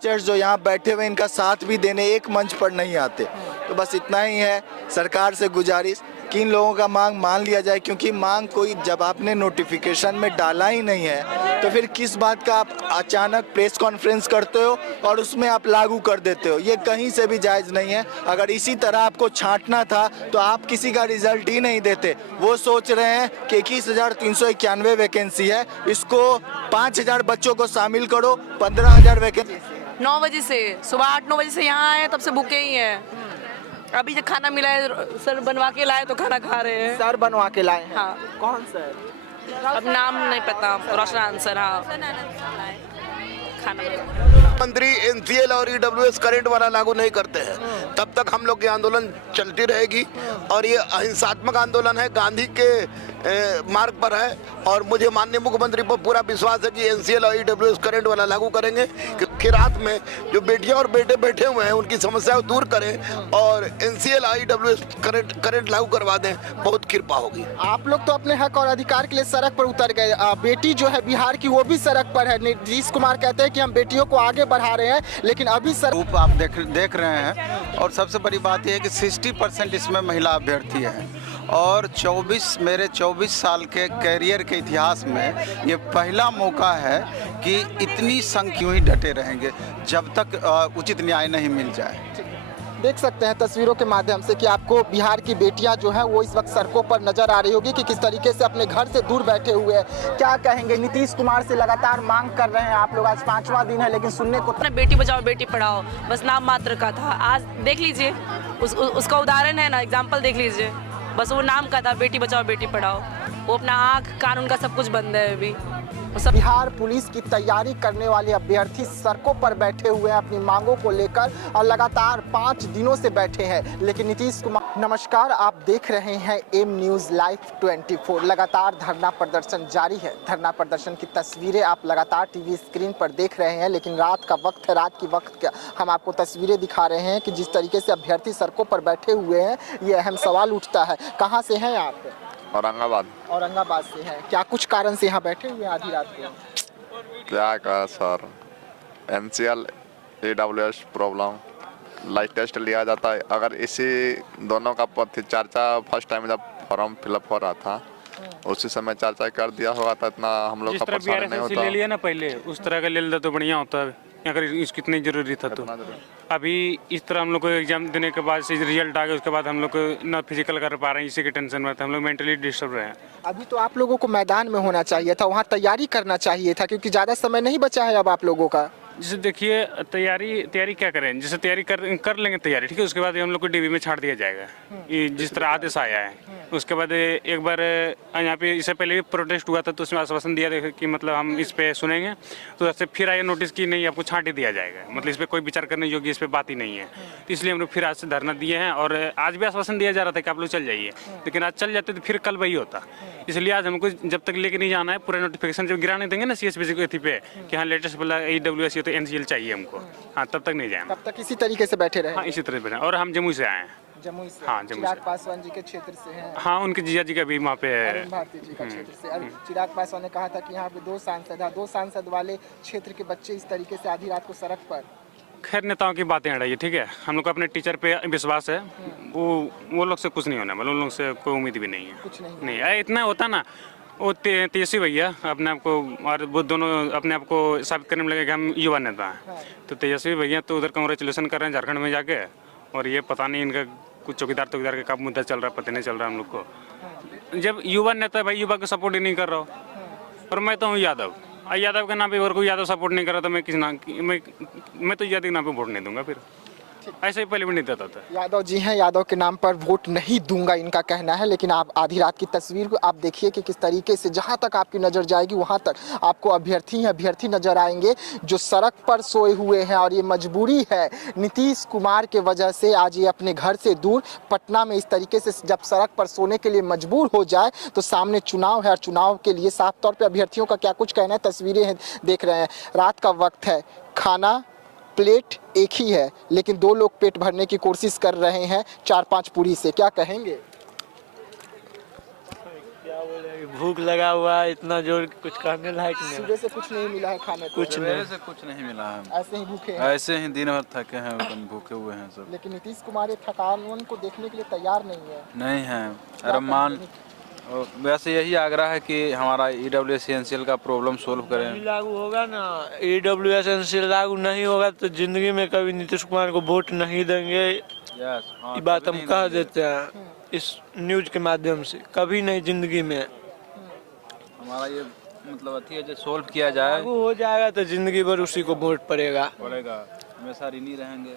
Teachers जो यहाँ बैठे हुए इनका साथ भी देने एक मंच पर नहीं आते। तो बस इतना ही है, सरकार से गुजारिश कि इन लोगों का मांग मान लिया जाए, क्योंकि मांग कोई जब आपने नोटिफिकेशन में डाला ही नहीं है तो फिर किस बात का आप अचानक प्रेस कॉन्फ्रेंस करते हो और उसमें आप लागू कर देते हो। ये कहीं से भी जायज़ नहीं है। अगर इसी तरह आपको छांटना था तो आप किसी का रिजल्ट ही नहीं देते। वो सोच रहे हैं कि 21,391 वैकेंसी है, इसको 5,000 बच्चों को शामिल करो, 15,000 वैकेंसी। 9 बजे से सुबह 8-9 बजे से यहाँ आए, तब से भूखे ही हैं। अभी जो खाना मिला है सर बनवा के लाए तो खाना खा रहे हैं। सर बनवा के लाए हैं? हाँ। कौन सर? अब नाम नहीं पता। रोशन आंसर। हाँ, खाना मंत्री एनसीएल और ईडब्ल्यूएस करंट वाला लागू नहीं करते हैं तब तक हम लोग की आंदोलन चलती रहेगी। और ये अहिंसात्मक आंदोलन है, गांधी के मार्ग पर है। और मुझे माननीय मुख्यमंत्री पर पूरा विश्वास है कि एनसीएल और ईडब्ल्यूएस करंट वाला लागू करेंगे, क्योंकि रात में जो बेटियां और बेटे बैठे हुए हैं उनकी समस्याएं दूर करें और एनसीएल और ईडब्ल्यूएस करंट लागू करवा दें, बहुत कृपा होगी। आप लोग तो अपने हक और अधिकार के लिए सड़क पर उतर गए। बेटी जो है बिहार की वो भी सड़क पर है। नीतीश कुमार कहते हैं कि हम बेटियों को आगे बढ़ा रहे हैं, लेकिन अभी रूप आप देख रहे हैं। और सबसे बड़ी बात यह है कि 60% इसमें महिला अभ्यर्थी हैं और 24 साल के कैरियर के इतिहास में ये पहला मौका है कि इतनी संख्या ही डटे रहेंगे जब तक उचित न्याय नहीं मिल जाए। देख सकते हैं तस्वीरों के माध्यम से कि आपको बिहार की बेटियां जो हैं वो इस वक्त सड़कों पर नजर आ रही होगी कि किस तरीके से अपने घर से दूर बैठे हुए हैं। क्या कहेंगे? नीतीश कुमार से लगातार मांग कर रहे हैं आप लोग, आज 5वां दिन है लेकिन सुनने को बेटी बचाओ बेटी पढ़ाओ बस नाम मात्र का था। आज देख लीजिए उसका उदाहरण है ना, एग्जाम्पल देख लीजिए। बस वो नाम का था, बेटी बचाओ बेटी पढ़ाओ। वो अपना आँख कानून का सब कुछ बंद है अभी। बिहार पुलिस की तैयारी करने वाले अभ्यर्थी सड़कों पर बैठे हुए हैं अपनी मांगों को लेकर और लगातार 5 दिनों से बैठे हैं। लेकिन नीतीश कुमार, नमस्कार, आप देख रहे हैं एम न्यूज़ लाइव 24। लगातार धरना प्रदर्शन जारी है। धरना प्रदर्शन की तस्वीरें आप लगातार टीवी स्क्रीन पर देख रहे हैं। लेकिन रात का वक्त है, रात की वक्त हम आपको तस्वीरें दिखा रहे हैं कि जिस तरीके से अभ्यर्थी सड़कों पर बैठे हुए हैं, ये अहम सवाल उठता है। कहाँ से हैं आप? औरंगाबाद से हैं। क्या कुछ कारण से यहाँ बैठे हुए हैं आधी रात को? क्या कहा sir, NCL EWS problem live test लिया जाता है। अगर इसी दोनों का चर्चा फर्स्ट टाइम जब फॉर्म फिलअप हो रहा था उसी समय चर्चा कर दिया होगा तो इतना हम लोग का परेशानी नहीं होता। ले लिया ना पहले, उस तरह का ले लेता तो बढ़िया होता है। अगर इसकी इतनी जरूरी था तो अभी इस तरह हम लोग को एग्जाम देने के बाद से रिजल्ट आ गया, उसके बाद हम लोग को ना फिजिकल कर पा रहे हैं, इसी के टेंशन में हम लोग मेंटली डिस्टर्ब रहे हैं। अभी तो आप लोगों को मैदान में होना चाहिए था, वहाँ तैयारी करना चाहिए था, क्योंकि ज़्यादा समय नहीं बचा है अब आप लोगों का। जैसे देखिए तैयारी क्या करें, जैसे तैयारी कर लेंगे तैयारी, ठीक है। उसके बाद हम लोग को डीबी में छाड़ दिया जाएगा, ये जिस तरह आदेश आया है। उसके बाद एक बार यहाँ पे इससे पहले भी प्रोटेस्ट हुआ था तो उसमें आश्वासन दिया था कि मतलब हम इस पे सुनेंगे, तो ऐसे फिर आया नोटिस की नहीं आपको छांट ही दिया जाएगा, मतलब इस पर कोई विचार करने योग्य इस पर बात ही नहीं है। तो इसलिए हम लोग फिर आज से धरना दिए हैं। और आज भी आश्वासन दिया जा रहा था कि आप लोग चल जाइए, लेकिन आज चल जाते तो फिर कल वही होता। इसलिए आज हमको जब तक लेके नहीं जाना है, पूरा नोटिफिकेशन जब गिराने देंगे ना CSPC को पे कि हाँ लेटेस्ट वाला EWS तो NCL चाहिए हमको, हाँ तब तक नहीं जाए। तब तक इसी तरीके से बैठे रहे? हाँ इसी तरह बैठे। और हम जमुई से आए हैं। जमुई से? हाँ जमुई से। चिराग पासवान जी के क्षेत्र से हैं? हाँ उनके जीजा जी का भी वहाँ पे है। अरुण भारती जी का क्षेत्र से। चिराग पासवान ने कहा था कि यहाँ पे 2 सांसद हैं, 2 सांसद वाले क्षेत्र के बच्चे इस तरीके से आधी रात को सड़क पर। खैर नेताओं की बातें हटाइए, ठीक है। हम लोग को अपने टीचर पे विश्वास है, वो लोग से कुछ नहीं होना, मतलब उन लोग से कोई उम्मीद भी नहीं है। कुछ नहीं इतना होता ना, वो तेजस्वी भैया अपने आप को और वो दोनों अपने आप को साबित करने में लगे कि हम युवा नेता हैं। तो तेजस्वी भैया तो उधर कांग्रेचुलेसन कर रहे हैं झारखंड में जाके, और ये पता नहीं इनका कुछ चौकीदार का कब मुद्दा चल रहा है, पता नहीं चल रहा हम लोग को। जब युवा नेता भाई युवा को सपोर्ट ही नहीं कर रहा हो, और मैं तो हूँ यादव के नाम पे और कोई यादव सपोर्ट नहीं कर रहा, तो मैं किस नाम मैं तो यादव के नाम पे वोट नहीं दूंगा। फिर ऐसे ही पहले भी नहीं देता था। यादव जी हैं, यादव के नाम पर वोट नहीं दूंगा इनका कहना है। लेकिन आप आधी रात की तस्वीर को आप देखिए कि किस तरीके से जहां तक आपकी नज़र जाएगी वहां तक आपको अभ्यर्थी नजर आएंगे जो सड़क पर सोए हुए हैं। और ये मजबूरी है नीतीश कुमार के वजह से, आज ये अपने घर से दूर पटना में इस तरीके से जब सड़क पर सोने के लिए मजबूर हो जाए तो सामने चुनाव है, और चुनाव के लिए साफ तौर पर अभ्यर्थियों का क्या कुछ कहना है, तस्वीरें हैं देख रहे हैं। रात का वक्त है, खाना प्लेट एक ही है, लेकिन 2 लोग पेट भरने की कोशिश कर रहे हैं 4-5 पूरी से। क्या कहेंगे? भूख लगा हुआ है इतना जोर कुछ करने लायक नहीं। सुबह से कुछ नहीं मिला है खाने को? कुछ नहीं, से कुछ नहीं मिला है, ऐसे ही भूखे हैं। ऐसे ही दिन भर थके हैं, एकदम भूखे हुए हैं सब। लेकिन नीतीश कुमार ये थकान को देखने के लिए तैयार नहीं है। नहीं है रहमान। वैसे यही आग्रह है कि हमारा EWS का प्रॉब्लम सोल्व करें। लागू होगा ना EWS लागू नहीं होगा तो जिंदगी में कभी नीतीश कुमार को वोट नहीं देंगे। ये बात हम कह देते हैं इस न्यूज के माध्यम से, कभी नहीं जिंदगी में। हमारा ये मतलब अथी है जो सोल्व किया जाए, लागू हो जाएगा तो जिंदगी भर उसी को वोट पड़ेगा, हमेशा ऋणी रहेंगे।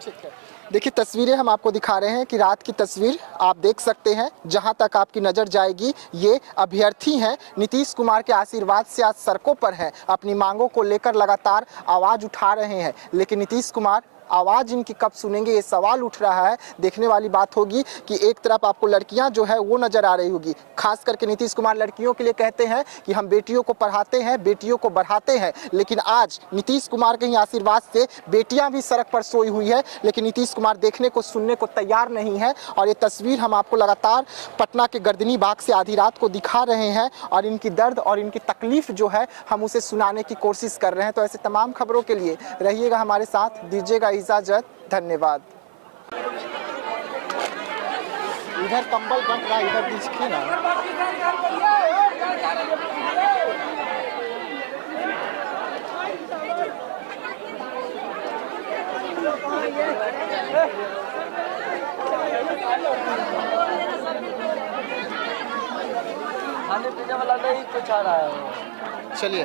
ठीक है, देखिए तस्वीरें हम आपको दिखा रहे हैं कि रात की तस्वीर आप देख सकते हैं। जहां तक आपकी नज़र जाएगी ये अभ्यर्थी हैं, नीतीश कुमार के आशीर्वाद से आज सड़कों पर हैं, अपनी मांगों को लेकर लगातार आवाज़ उठा रहे हैं। लेकिन नीतीश कुमार आवाज़ इनकी कब सुनेंगे, ये सवाल उठ रहा है। देखने वाली बात होगी कि एक तरफ आपको लड़कियां जो है वो नज़र आ रही होगी। खास करके नीतीश कुमार लड़कियों के लिए कहते हैं कि हम बेटियों को पढ़ाते हैं, बेटियों को बढ़ाते हैं। लेकिन आज नीतीश कुमार के ही आशीर्वाद से बेटियां भी सड़क पर सोई हुई है, लेकिन नीतीश कुमार देखने को सुनने को तैयार नहीं है। और ये तस्वीर हम आपको लगातार पटना के गर्दनी बाग से आधी रात को दिखा रहे हैं और इनकी दर्द और इनकी तकलीफ जो है हम उसे सुनाने की कोशिश कर रहे हैं। तो ऐसे तमाम खबरों के लिए रहिएगा हमारे साथ, दीजिएगा इजाजत, धन्यवाद। इधर कंबल बन रहा है, इधर देखिए ना। खाने पीने वाला नहीं कुछ आ रहा है। चलिए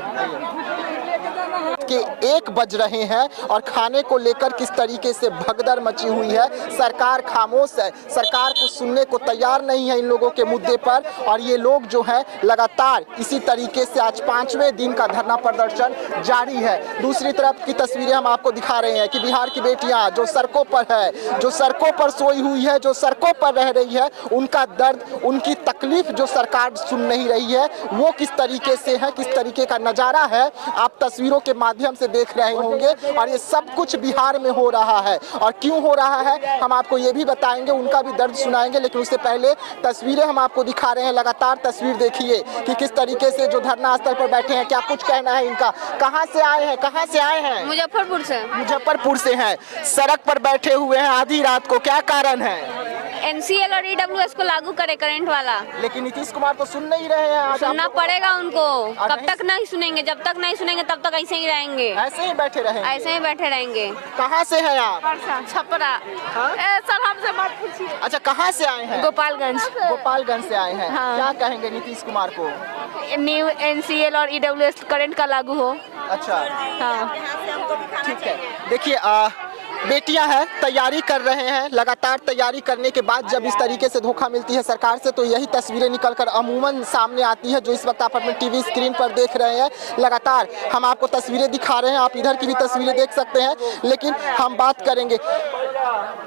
कि 1 बज रहे हैं और खाने को लेकर किस तरीके से भगदड़ मची हुई है। सरकार खामोश है, सरकार को सुनने को तैयार नहीं है इन लोगों के मुद्दे पर। और ये लोग जो है लगातार इसी तरीके से आज 5वें दिन का धरना प्रदर्शन जारी है। दूसरी तरफ की तस्वीरें हम आपको दिखा रहे हैं कि बिहार की बेटियां जो सड़कों पर है, जो सड़कों पर सोई हुई है, जो सड़कों पर रह रही है, उनका दर्द, उनकी तकलीफ जो सरकार सुन नहीं रही है वो किस तरीके से है, किस तरीके का नज़ारा है आप तस्वीरों के माध्यम से देख रहे होंगे। और ये सब कुछ बिहार में हो रहा है और क्यों हो रहा है हम आपको ये भी बताएंगे, उनका भी दर्द सुनाएंगे। लेकिन उससे पहले तस्वीरें हम आपको दिखा रहे हैं, लगातार तस्वीर देखिए कि किस तरीके से जो धरना स्थल पर बैठे हैं, क्या कुछ कहना है इनका। कहाँ से आए हैं, कहाँ से आए हैं? मुजफ्फरपुर से। मुजफ्फरपुर से हैं, सड़क पर बैठे हुए हैं आधी रात को, क्या कारण है? NCL और EWS को लागू करे करंट वाला। लेकिन नीतीश कुमार तो सुन नहीं रहे हैं। आज सुनना पड़ेगा उनको, कब नहीं तक नहीं सुनेंगे, जब तक नहीं सुनेंगे तब तक ऐसे ही रहेंगे, ऐसे ही बैठे रहेंगे। ऐसे ही बैठे रहेंगे। कहाँ से हैं आप? छपरा। सर हमसे मत पूछिए। अच्छा, कहाँ से आए हैं? गोपालगंज। गोपालगंज से आए हैं। हाँ। क्या कहेंगे नीतीश कुमार को? न्यू NCL और EWS करंट का लागू हो। अच्छा, हाँ ठीक है। देखिए बेटियां हैं, तैयारी कर रहे हैं। लगातार तैयारी करने के बाद जब इस तरीके से धोखा मिलती है सरकार से तो यही तस्वीरें निकलकर अमूमन सामने आती है, जो इस वक्त आप अपने टीवी स्क्रीन पर देख रहे हैं। लगातार हम आपको तस्वीरें दिखा रहे हैं, आप इधर की भी तस्वीरें देख सकते हैं। लेकिन हम बात करेंगे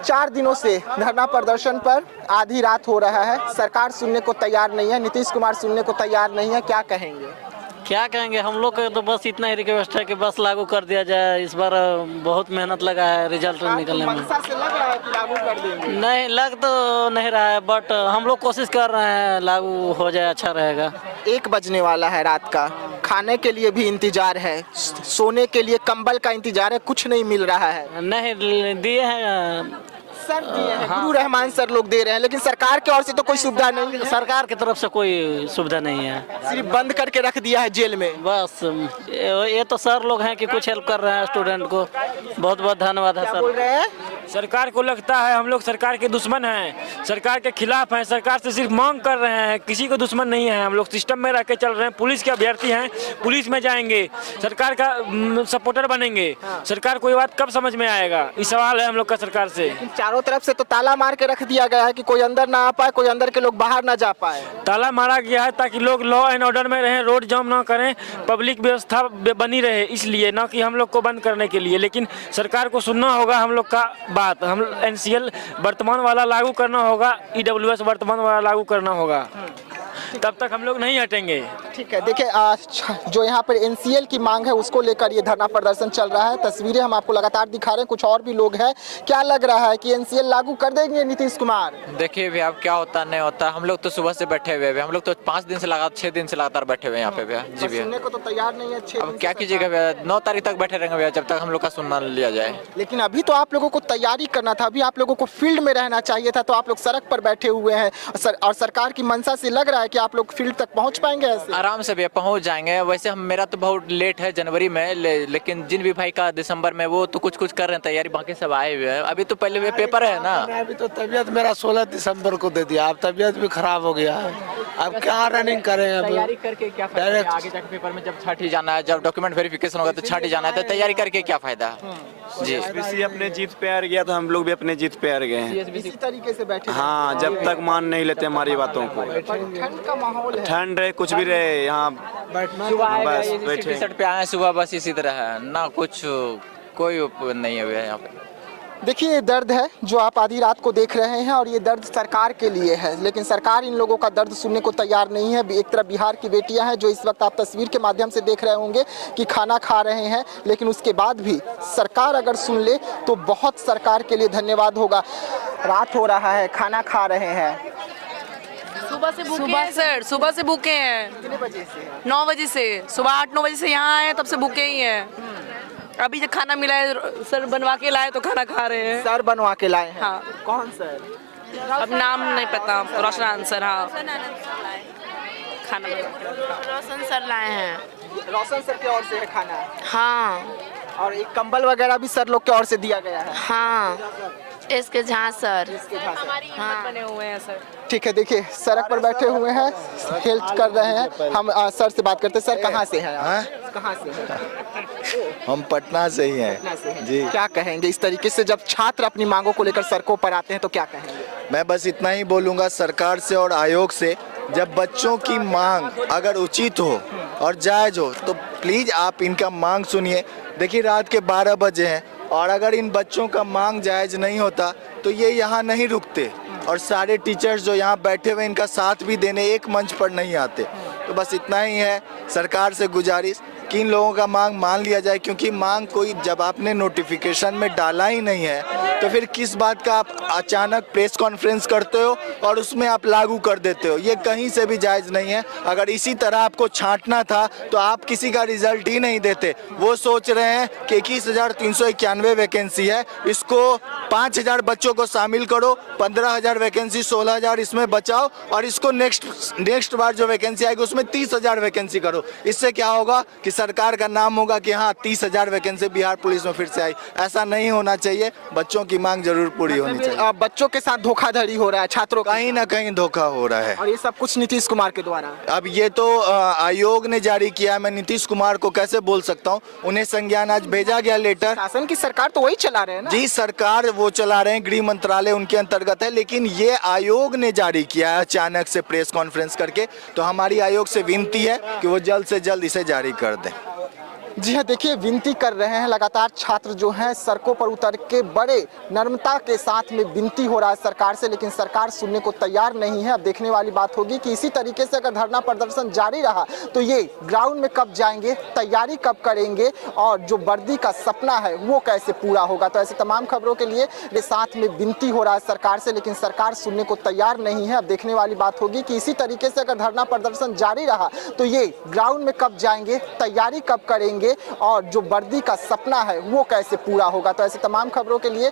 4 दिनों से धरना प्रदर्शन पर, आधी रात हो रहा है, सरकार सुनने को तैयार नहीं है, नीतीश कुमार सुनने को तैयार नहीं है। क्या कहेंगे? क्या कहेंगे, हम लोग का तो बस इतना ही रिक्वेस्ट है कि बस लागू कर दिया जाए। इस बार बहुत मेहनत लगा है रिजल्ट निकलने में। मनसा से लग रहा है कि लागू कर देंगे? नहीं लग तो नहीं रहा है, बट हम लोग कोशिश कर रहे हैं लागू हो जाए, अच्छा रहेगा। 1 बजने वाला है रात का, खाने के लिए भी इंतजार है, सोने के लिए कंबल का इंतजार है, कुछ नहीं मिल रहा है। नहीं दिए हैं सर, दिए हैं, गुरु रहमान सर लोग दे रहे हैं, लेकिन सरकार की ओर से तो कोई सुविधा नहीं है। सरकार की तरफ से कोई सुविधा नहीं है, सिर्फ बंद करके रख दिया है जेल में। बस ये तो सर लोग हैं कि कुछ हेल्प कर रहे हैं स्टूडेंट को। बहुत बहुत धन्यवाद है सर। बोल रहे हैं सरकार को लगता है हम लोग सरकार के दुश्मन हैं, सरकार के खिलाफ हैं, सरकार से सिर्फ मांग कर रहे हैं, किसी को दुश्मन नहीं है। हम लोग सिस्टम में रह के चल रहे हैं, पुलिस के अभ्यर्थी हैं, पुलिस में जाएंगे, सरकार का सपोर्टर बनेंगे। सरकार को ये बात कब समझ में आएगा, ये सवाल है हम लोग का सरकार से। चारों तरफ से तो ताला मार के रख दिया गया है कि कोई अंदर ना आ पाए, कोई अंदर के लोग बाहर ना जा पाए। ताला मारा गया है ताकि लोग लॉ एंड ऑर्डर में रहें, रोड जाम ना करें, पब्लिक व्यवस्था बनी रहे, इसलिए ना कि हम लोग को बंद करने के लिए। लेकिन सरकार को सुनना होगा हम लोग का बात। हम NCL वर्तमान वाला लागू करना होगा, EWS वर्तमान वाला लागू करना होगा। तब तक हम लोग नहीं हटेंगे। ठीक है, देखिए जो यहाँ पर एनसीएल की मांग है उसको लेकर ये धरना प्रदर्शन चल रहा है। तस्वीरें हम आपको लगातार दिखा रहे हैं, कुछ और भी लोग हैं। क्या लग रहा है कि एनसीएल लागू कर देंगे नीतीश कुमार? देखिए भैया, अब क्या होता नहीं होता, हम लोग तो सुबह से बैठे हुए हैं, हम लोग तो 5 दिन से 6 दिन से लगातार बैठे हुए हैं यहाँ पे भैया। जी भैया, सुनने को तो तैयार नहीं है। अब क्या कीजिएगा भैया, 9 तारीख तक बैठे रहेंगे भैया, जब तक हम लोग का सुनना लिया जाए। लेकिन अभी तो आप लोगों को तैयारी करना था, अभी आप लोगों को फील्ड में रहना चाहिए था, तो आप लोग सड़क पर बैठे हुए हैं और सरकार की मंशा से लग रहा है कि आप लोग फील्ड तक पहुंच पाएंगे ऐसे? आराम से भैया पहुंच जाएंगे। वैसे मेरा तो बहुत लेट है जनवरी में, लेकिन जिन भी भाई का दिसंबर में, वो तो कुछ कर रहे हैं तैयारी, बाकी सब आए हुए हैं। अभी तो पहले पेपर है ना। अभी तो तबीयत मेरा 16 दिसंबर को दे दिया, अब तबीयत भी खराब हो गया है, अब क्या रनिंग करें? तैयारी करके क्या फायदा? आगे जाके पेपर में जब छाटी जाना है, जब डॉक्यूमेंट वेरिफिकेशन होगा तो छाटी जाना है, तो तैयारी करके क्या फायदा? जी, एसबीसी अपने जीत पे हार गया तो हम लोग भी अपने जीत पे हार गए हैं। इसी तरीके से बैठे। हाँ, जब तक मान नहीं लेते हमारी बातों को। ठंड का माहौल है, ठंड रहे कुछ भी रहे, यहाँ बस बैठे पे आए सुबह, बस इसी तरह है ना, कुछ कोई नहीं है यहाँ पे। देखिए ये दर्द है जो आप आधी रात को देख रहे हैं, और ये दर्द सरकार के लिए है, लेकिन सरकार इन लोगों का दर्द सुनने को तैयार नहीं है। एक तरफ बिहार की बेटियां हैं जो इस वक्त आप तस्वीर के माध्यम से देख रहे होंगे कि खाना खा रहे हैं, लेकिन उसके बाद भी सरकार अगर सुन ले तो बहुत सरकार के लिए धन्यवाद होगा। रात हो रहा है, खाना खा रहे हैं, सुबह से भूखे हैं सर, सुबह से भूखे हैं। कितने बजे से? 9 बजे से, सुबह 8-9 बजे से यहाँ आए, तब से भूखे ही हैं। अभी जब खाना मिला है सर, बनवा के लाए तो खाना खा रहे हैं। सर बनवा के लाए हैं? हाँ। कौन सर? अब नाम नहीं पता, रोशन आंसर। हाँ, खाना रोशन सर लाए हैं। रोशन सर की ओर से है खाना? हाँ। और एक कंबल वगैरह भी सर लोग की ओर से दिया गया है? हाँ, इसके झां सर। हमारी हिम्मत बने हुए हैं सर। ठीक है, देखिए सड़क पर बैठे हुए हैं, हेल्प कर रहे हैं। हम सर से बात करते हैं। सर कहाँ से हैं आप? कहाँ से हैं? हम पटना से ही हैं जी। क्या कहेंगे इस तरीके से जब छात्र अपनी मांगों को लेकर सड़कों पर आते हैं तो क्या कहेंगे? मैं बस इतना ही बोलूँगा सरकार से और आयोग से, जब बच्चों की मांग अगर उचित हो और जायज हो तो प्लीज़ आप इनका मांग सुनिए। देखिए रात के 12 बजे हैं, और अगर इन बच्चों का मांग जायज नहीं होता तो ये यहाँ नहीं रुकते, और सारे टीचर्स जो यहाँ बैठे हुए इनका साथ भी देने एक मंच पर नहीं आते। तो बस इतना ही है सरकार से गुजारिश कि इन लोगों का मांग मान लिया जाए, क्योंकि मांग कोई जब आपने नोटिफिकेशन में डाला ही नहीं है तो फिर किस बात का आप अचानक प्रेस कॉन्फ्रेंस करते हो और उसमें आप लागू कर देते हो? ये कहीं से भी जायज़ नहीं है। अगर इसी तरह आपको छांटना था तो आप किसी का रिजल्ट ही नहीं देते। वो सोच रहे हैं कि 21,391 वैकेंसी है, इसको 5,000 बच्चों को शामिल करो, 15,000 वैकेंसी, 16,000 इसमें बचाओ, और इसको नेक्स्ट बार जो वैकेंसी आएगी उसमें 30,000 वैकेंसी करो। इससे क्या होगा कि सरकार का नाम होगा कि हाँ 30,000 वैकेंसी बिहार पुलिस में फिर से आई। ऐसा नहीं होना चाहिए, बच्चों की मांग जरूर पूरी होनी चाहिए। बच्चों के साथ धोखाधड़ी हो रहा है, छात्रों कहीं ना कहीं धोखा हो रहा है, और ये सब कुछ नीतीश कुमार के द्वारा। अब ये तो आयोग ने जारी किया है, मैं नीतीश कुमार को कैसे बोल सकता हूँ? उन्हें संज्ञान आज भेजा गया लेटर। शासन की सरकार तो वही चला रहे हैं ना? जी, सरकार वो चला रहे हैं, गृह मंत्रालय उनके अंतर्गत है, लेकिन ये आयोग ने जारी किया है अचानक से प्रेस कॉन्फ्रेंस करके। तो हमारी आयोग से विनती है कि वो जल्द से जल्द इसे जारी कर दें। जी हाँ, देखिए विनती कर रहे हैं लगातार छात्र जो हैं सड़कों पर उतर के, बड़े नर्मता के साथ में विनती हो रहा है सरकार से, लेकिन सरकार सुनने को तैयार नहीं है। अब देखने वाली बात होगी कि इसी तरीके से अगर धरना प्रदर्शन जारी रहा तो ये ग्राउंड में कब जाएंगे, तैयारी कब करेंगे, और जो वर्दी का सपना है वो कैसे पूरा होगा। तो ऐसी तमाम खबरों के लिए साथ में विनती हो रहा है सरकार से, लेकिन सरकार सुनने को तैयार नहीं है। अब देखने वाली बात होगी कि इसी तरीके से अगर धरना प्रदर्शन जारी रहा तो ये ग्राउंड में कब जाएंगे, तैयारी कब करेंगे, और जो वर्दी का सपना है वो कैसे पूरा होगा। तो ऐसी तमाम खबरों के लिए